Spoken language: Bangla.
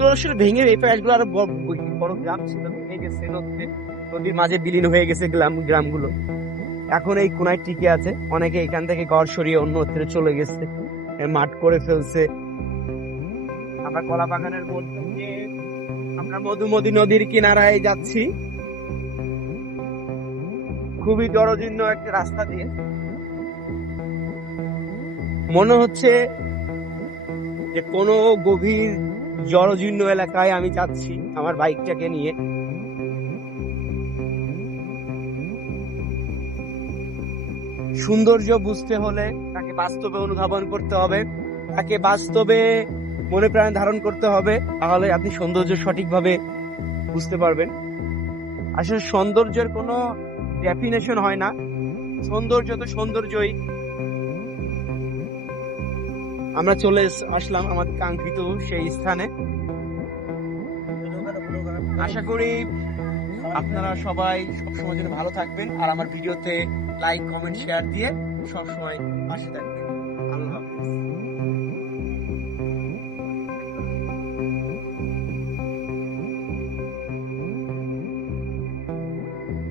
তো আসলে ভেঙে এই পাশগুলো আরো বড় গ্রাম ছিল, ভেঙে গেছে নদীতে, নদীর মাঝে বিলীন হয়ে গেছে গ্রামগুলো। এখন এই কোনায় টিকে আছে, অনেকে এখান থেকে ঘর সরিয়ে অন্যত্র চলে গেছে, মাঠ করে ফেলছে। আমরা কলা বাগানের মধ্যে দিয়ে আমরা মধুমতি নদীর কিনারায় যাচ্ছি, খুবই জরাজীর্ণ একটা রাস্তা দিয়ে। মনে হচ্ছে যে কোনো গভীর জরাজীর্ণ এলাকায় আমি যাচ্ছি আমার বাইকটাকে নিয়ে। সৌন্দর্য বুঝতে হলে তাকে বাস্তবে অনুধাবন করতে হবে, তাকে বাস্তবে মনে প্রাণে ধারণ করতে হবে, তাহলে আপনি সৌন্দর্য সঠিকভাবে বুঝতে পারবেন। আসলে সৌন্দর্যের কোনো ডেফিনেশন হয় না, সৌন্দর্য তো সৌন্দর্যই। আমরা চলে আসলাম আমাদের কাঙ্ক্ষিত সেই স্থানে। আশা করি আপনারা সবাই সবসময় জন্য ভালো থাকবেন, আর আমার ভিডিওতে লাইক কমেন্ট শেয়ার দিয়ে সবসময় পাশে থাকবেন। আল্লাহ হাফেজ।